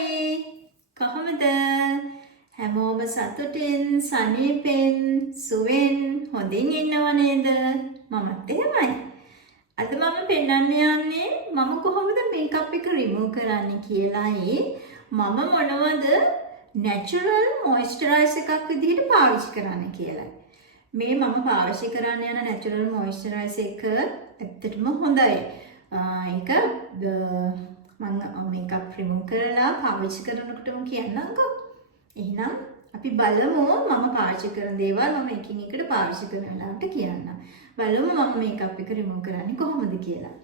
Hi! කොහොමද? හැමෝම සතුටින්, සනීපෙන්, සුවෙන්, හොඳින් ඉන්නව නේද? මමත් එහෙමයි. අද මම පෙන්නන්න යන්නේ මම කොහොමද මේකප් එක රිමූව් කරන්නේ කියලායි. මම මොනවද natural moisturizer එකක් විදිහට පාවිච්චි කරන්නේ කියලායි. මේ මම පාවිච්චි කරන්න යන natural moisturizer එක ඇත්තටම හොඳයි. ඒක මම මේකප් රිමූව් කරලා පාවිච්චි කරනකොටම කියන්නම්කෝ. එහෙනම් අපි බලමු මම පාවිච්චි කරන දේවල් මම එකින් එකට පාවිච්චි කරන වෙලාවට කියන්නම්. බලමු මම මේකප් එක රිමූව් කරන්නේ කොහොමද කියලා.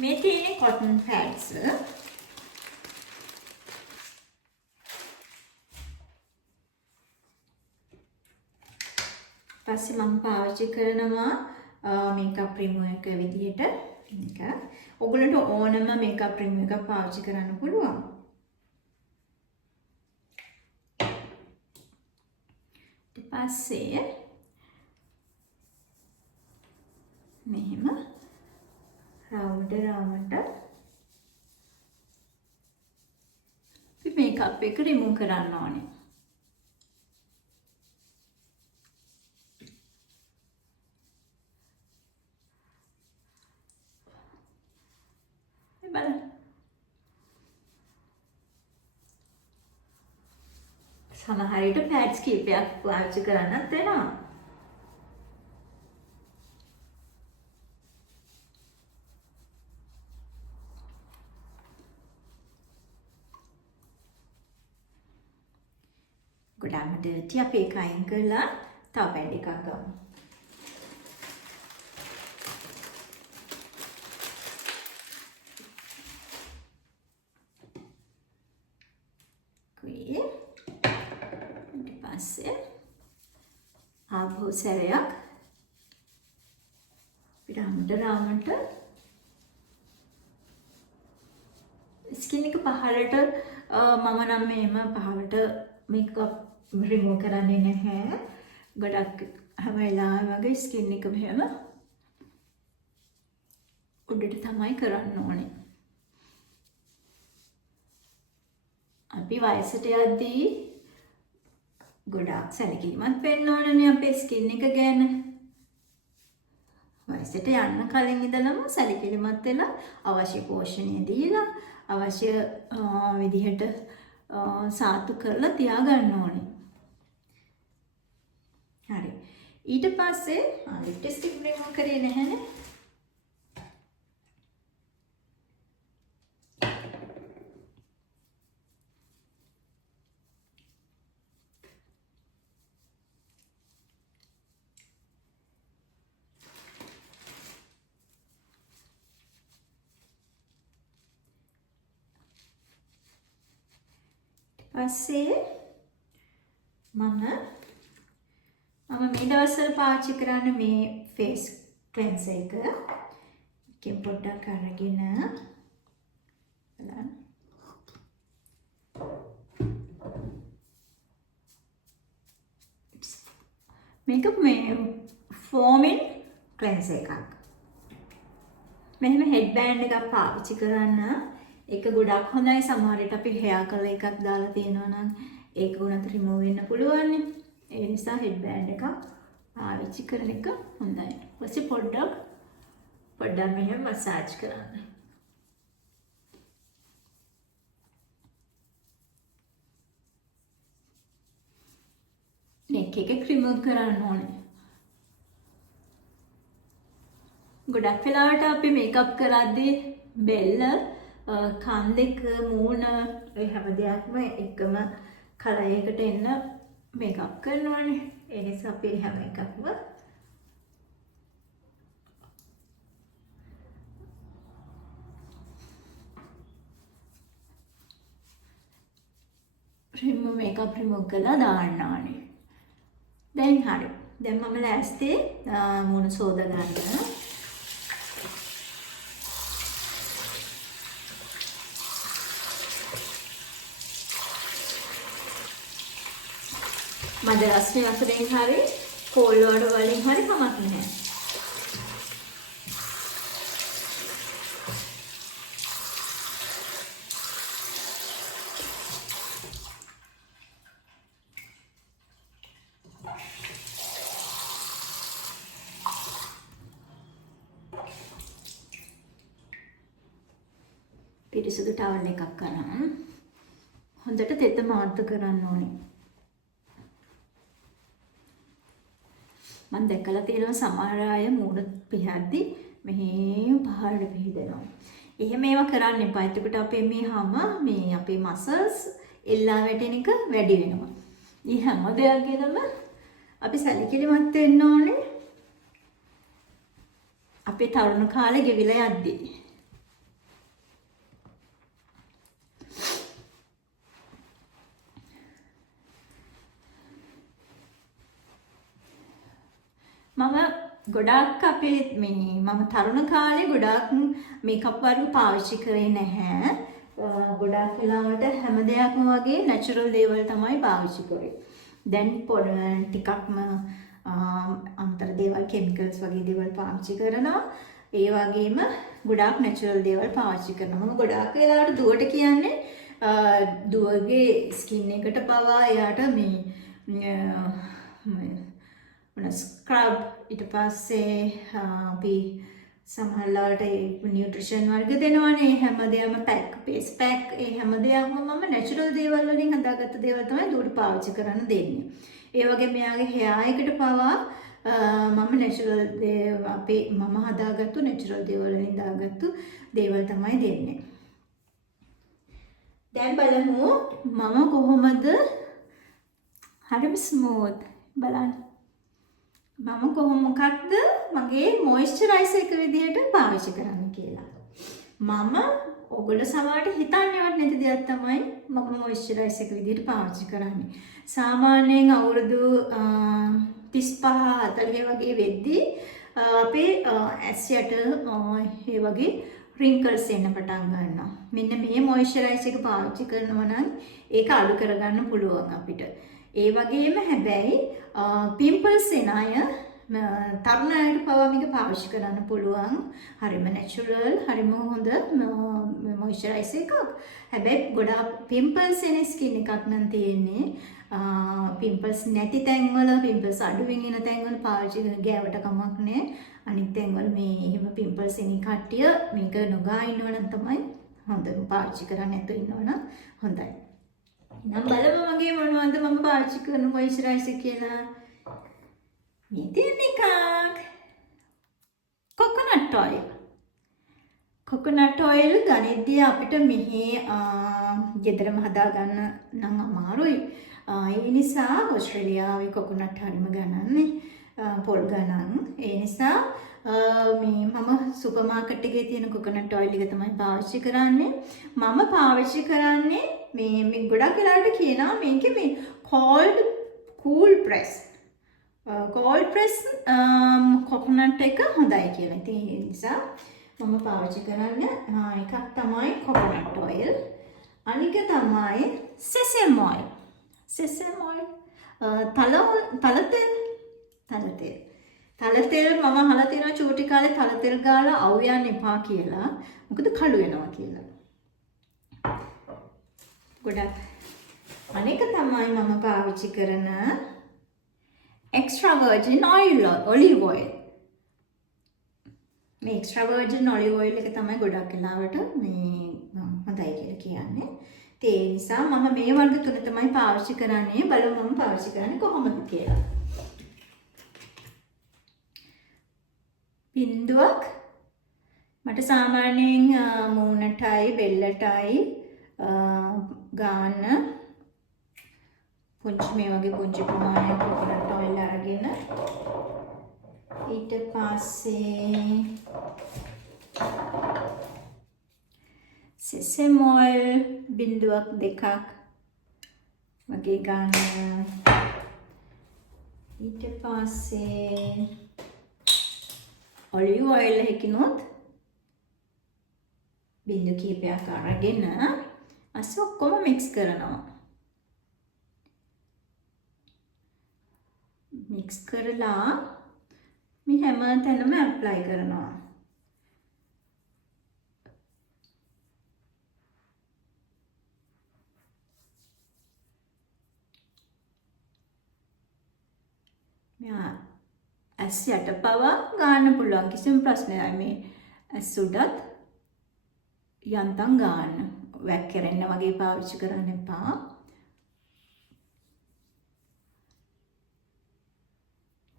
මේ තියෙන්නේ cotton pads. පස්සේ මම පාවිච්චි කරනවා මේකප් රිමූවර් එක විදිහට එක. ඔයගොල්ලන්ට ඕනම මේකප් රිමූවර් එකක් පාවිච්චි කරන්න පුළුවන්. ඊට පස්සේ මෙහෙම රවුමට මේකප් එක රිමූව් කරන්න ඕනේ. බලන්න. සමහර විට පැඩ්ස් කීපයක් පාවිච්චි කරන්නත් වෙනවා. ගොඩාක් ඩර්ටි අපි ඒක අයින් කරලා තව පැඩ් එකක් ගමු. ඊට පස්සේ ආපහු සැරයක් රාමට ස්කින් එක පහළට මම නම් මේම පහළට මේකප් රිමූව් කරන්නේ නැහැ. ගොඩක් හැම වෙලාවෙම වගේ ස්කින් එක මෙහෙම උඩට තමයි කරන්න ඕනේ. අපි වයසට යද්දී ගොඩාක් සැලකිලිමත් වෙන්න ඕනනේ අපේ ස්කින් එක ගැන. වයසට යන්න කලින් ඉඳලම සැලකිලිමත් වෙලා අවශ්‍ය පෝෂණය දීලා අවශ්‍ය විදිහට සාතු කරලා තියාගන්න ඕනේ. හරි. ඊට පස්සේ ලිප්ස්ටික් රිමූව් කරේ නැහැනේ. පස්සේ මම මේ දවස්වල පාවිච්චි කරන මේ ෆේස් ක්ලෙන්සර් එක එකෙන් පොඩ්ඩක් අරගෙන බලන්න. මේක මේ ෆෝමින් ක්ලෙන්සර් එකක්. මෙහෙම හෙඩ් බෑන්ඩ් එකක් පාවිච්චි කරන්න ඒක ගොඩක් හොඳයි. සමහර විට අපි හෙයා කලර් එකක් දාලා තියෙනවා නම් ඒක උනත් රිමූව් වෙන්න පුළුවන්. ඒ නිසා හෙඩ් බෑන්ඩ් එකක් පාවිච්චි කරන එක හොඳයි. ඊපස්සේ පොඩ්ඩක් මෙහෙම මසාජ් කරන්න. නෙක් එක රිමූව් කරන්න ඕනේ. ගොඩක් වෙලාවට අපි මේකප් කරද්දී බෙල්ල කන් දෙක මූණ ඒ හැම දෙයක්ම එකම කලර් එකකට එන්න මේකප් කරනවානේ. ඒ නිසා අපි හැම එකක්ම මේකප් රිමූව් කරලා දාන්න ඕනේ. දැන් හරි. දැන් මම ලෑස්ති මූණ සෝද ගන්න. මද රස්නේ වතුරෙන් හරි කෝල් වෝටර් වලින් හරි කමක් නැහැ. පිරිසිදු ටවල් එකක් අරන් හොඳට තෙත මාර්ථ කරන්න ඕනේ. මම දැකලා තියෙනවා සමහර අය මූණ පිහද්දි මෙහෙම පහළට පිහිදෙනවා. එහෙම ඒවා කරන්න එපා. එතකොට අපේ මේ හැම මේ අපේ මසල්ස් එල්ලා වැටෙන එක වැඩි වෙනවා. මේ හැම දෙයක්ගෙනම අපි සැලකිලිමත් වෙන්න ඕනේ. අපේ තරුණ කාලේ ගෙවිලා යද්දී. මම ගොඩාක් අපේ මම තරුණ කාලේ ගොඩාක් මේකප් වර්ග පාවිච්චි කරේ නැහැ. ගොඩාක් වෙලාවට හැම දෙයක්ම වගේ නැචරල් දේවල් තමයි පාවිච්චි කරේ. දැන් ටිකක්ම අන්තර දේවල් කෙමිකල්ස් වගේ දේවල් පාවිච්චි කරනවා. ඒ වගේම ගොඩාක් නැචරල් දේවල් පාවිච්චි කරනවා. මම ගොඩාක් වෙලාවට දුවට කියන්නේ දුවගේ ස්කින් එකට පවා එයාට ස්ක්‍රබ් ඊට පස්සේ අපි සමහරවිට නියුට්‍රිෂන් වර්ග දෙනවනේ හැමදේම පැක් පේස් පැක් ඒ හැමදේම මම නැචරල් දේවල් වලින් හදාගත්ත දේවල් තමයි දුවට පාවිච්චි කරන්න දෙන්නේ. ඒ වගේ මෙයාගේ හෙයාර් එකට පවා මම නැචරල් මම හදාගත්තු නැචරල් දේවල් වලින් දාගත්තු දේවල් තමයි දෙන්නේ. දැන් බලමු මම කොහොමද හරිම ස්මූත් බලන්න. මම මොකක්ද මගේ මොයිස්චරයිසර් එක විදිහට පාවිච්චි කරන්න කියලා. මම ඔයගොල්ලෝ සමහරට හිතන්නේවත් නැති දෙයක් තමයි මම මොයිස්චරයිසර් එක විදිහට පාවිච්චි කරන්නේ. සාමාන්‍යයෙන් අවුරුදු 35 40 වගේ වෙද්දී අපේ ඇස් යට ඒ වගේ රින්කල්ස් එන්න පටන් ගන්නවා. මෙන්න මේ මොයිස්චරයිසර් එක පාවිච්චි කරනවා නම් ඒක අඩු කරගන්න පුළුවන් අපිට. ඒ වගේම හැබැයි පිම්පල්ස් එන අය තරුණ අයට පවා මේක පාවිච්චි කරන්න පුළුවන්. හරිම නැචරල්, හරිම හොඳ මොයිස්චරයිසර් එකක්. හැබැයි ගොඩාක් පිම්පල්ස් එන ස්කින් එකක් නම් තියෙන්නේ. පිම්පල්ස් නැති තැන්වල, පිම්පල්ස් අඩු වෙන තැන්වල පාවිච්චි කරන ගෑවට කමක් නැහැ. අනිත් තැන්වල මේ එහෙම පිම්පල්ස් එන කට්ටිය මේක නොගා ඉන්නවනම් තමයි හොඳ. පාවිච්චි කරන්න නැතුව ඉන්නවනම් හොඳයි. නම් බලමු මගේ මොනවද මම පාවිච්චි කරන මොයිස්චරයිසර් කියලා. මේ තියෙන එකක් කොකොනට් ඔයිල්. කොකොනට් ඔයිල් ගනිද්දී අපිට මෙහි ගෙදරම හදාගන්න නම් අමාරුයි. ඒ නිසා ඕස්ට්‍රේලියාවේ කොකොනට් හරිම ගණන්නේ පොල් ගණන්. ඒ නිසා මම සුපර් මාකට් එකේ තියෙන කොකොනට් ඔයිල් එක තමයි පාවිච්චි කරන්නේ. මම පාවිච්චි කරන්නේ මේ ගොඩක් වෙලාවට කියනවා මේකේ මේ cold press කොකොනට් එක හොඳයි කියලා. ඉතින් ඒ නිසා මම පාවිච්චි කරන්නේ එකක් තමයි කොකොනට් ඔයිල්. අනික තමයි sesame oil. sesame oil තල තෙල් මම අහලා තියෙනවා චූටි කාලේ තල තෙල් ගාලා අවු යන්න එපා කියලා. මොකද කළු වෙනවා කියලා. ගොඩක් අනික තමයි මම පාවිච්චි කරන extra virgin olive oil. මේ extra virgin olive oil එක තමයි ගොඩක් වෙලාවට මේ හොඳයි කියලා කියන්නේ. ඒ නිසා මම මේ වර්ග තුන තමයි පාවිච්චි කරන්නේ. බලමු මම පාවිච්චි කරන්නේ කොහොමද කියලා. බින්දුවක් මට සාමාන්‍යයෙන් මූණටයි බෙල්ලටයි ගාන පුංචි මේ වගේ පුංචි ප්‍රමාණයක් කොකොනට් ඔයිල් අරගෙන ඊට පස්සේ sesame oil බින්දුවක් දෙකක් වගේ ගන්න. ඊට පස්සේ olive oil එකකිනුත් බින්දු කීපයක් අරගෙන අස්ස ඔක්කොම මික්ස් කරනවා. මික්ස් කරලා මේ හැම තැනම ඇප්ලයි කරනවා. මෙයා ඇස් යට පවා ගන්න පුළුවන් කිසිම ප්‍රශ්නයක් නැහැ. මේ ඇස් උඩත් යන්තම් ගන්න. වැක්කිරෙන්න වගේ පාවිච්චි කරන්න එපා.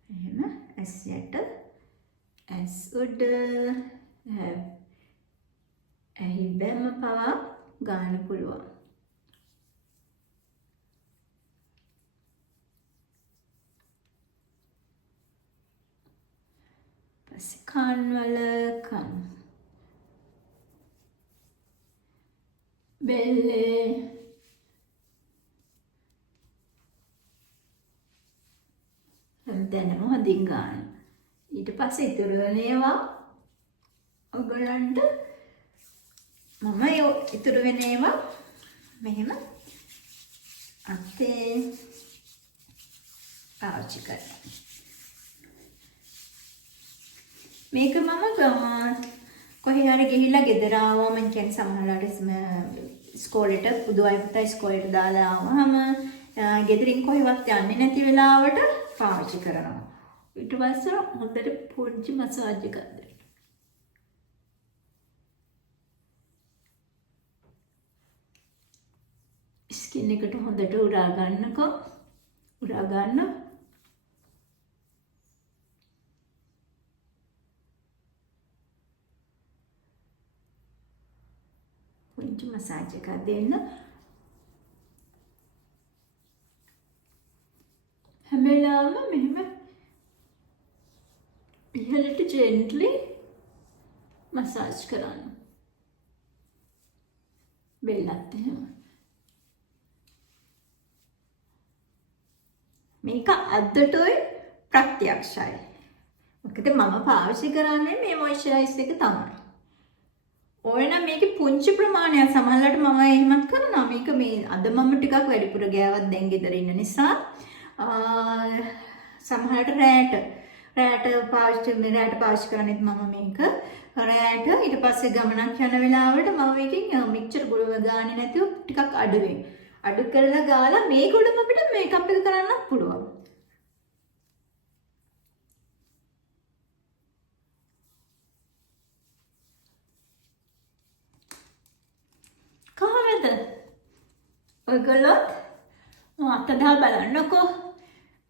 එහෙම ඇස් යට ඇස් උඩ ඇහි බැම පවා ගන්න පුළුවන්. පස්සේ කන් වල කන් බෙල්ලේ හැමතැනම හොඳින් ගන්න. ඊට පස්සේ ඉතුරු වෙන ඒවා ඔයගලන්ට මම ඉතුරු වෙන ඒවා මෙහෙම අතේ පාවිච්චි කරනවා. මේක මම කොහේ හරි ගිහිල්ලා ගෙදර ආවම කියන්නේ සමහරවිට ඉස්කෝලේට පුදුයි පුතා ඉස්කෝලේට දාලා ආවම ගෙදරින් කොහෙවත් යන්නේ නැති වෙලාවට පාවිච්චි කරනවා. ඊට පස්සේ හොඳට පුංචි මසාජ් එකක් දෙන්න. ස්කින් එකට හොඳට උරා ගන්නකෝ. උරා ගන්න. පුංචි මසාජ් එකක් දෙන්න. හැම වෙලාවෙම මෙහෙම ඉහළට gently මසාජ් කරන්න. බෙල්ලත් එහෙම. මේක අද්දටොයි ප්‍රත්‍යක්ෂයි. මොකද මම පාවිච්චි කරන්නේ මේ මොයිස්චරයිස් එක තමයි. ඔය නම් මේකේ පුංචි ප්‍රමාණයක් සමහරවිට මම එහෙමත් කරනවා. මේක මේ අද මම ටිකක් වැඩිපුර ගෑවක් දැන් ගෙදර ඉන්න නිසා සමහරවිට රැට පාවිච්චි කරන්නේත් මම මේක රැට ඊට පස්සේ ගමනක් යන වෙලාවට මම මේකෙන් මික්චර් ගොඩ ගානේ නැතුව ටිකක් අඩු කරලා ගාලා මේ ගොඩම අපිට මේකප් එක කරන්නත් පුළුවන්. කොහොමද? ඔයගොල්ලොත් අතදා බලන්නකෝ.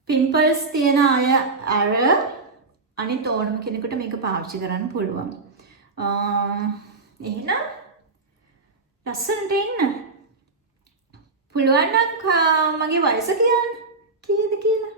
පිම්පල්ස් තියෙන අය අනිත් ඕනම කෙනෙකුට මේක පාවිච්චි කරන්න පුළුවන්. එහෙනම් ලස්සනට ඉන්න. පුළුවන් නම් මගේ වයස කියන්න. කීයද කියලා.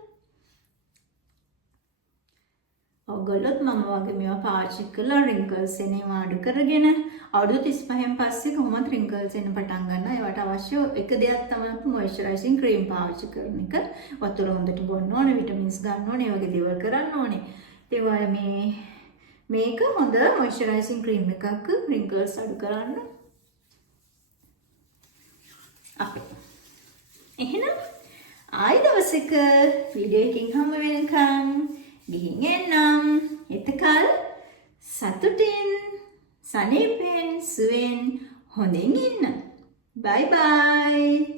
ඔයගොල්ලොත් මම වගේ මේවා පාවිච්චි කරලා රින්කල්ස් එනවා අඩු කරගෙන අවුරුදු 35න් පස්සේ කොහොමද රින්කල්ස් එන්න පටන් ගන්නවා. ඒවට අවශ්‍ය එක දෙයක් තමයි මොයිස්චරයිසිං ක්‍රීම් පාවිච්චි කරන එක. වතුර හොඳට බොන්න ඕනේ, විටමින්ස් ගන්න ඕනේ, ඒ වගේ දේවල් කරන්න ඕනේ. ඒ වගේ මේක හොඳ මොයිස්චරයිසිං ක්‍රීම් එකක් රින්කල්ස් අඩු කරන්න. අපි එහෙනම් ආයි දවසක වීඩියෝ එකකින් හම්බ වෙනකම් ගිහින් එන්නම්. එතකල් සතුටින් සනීපෙන් සුවෙන් හොඳින් ඉන්න. බයි බයි.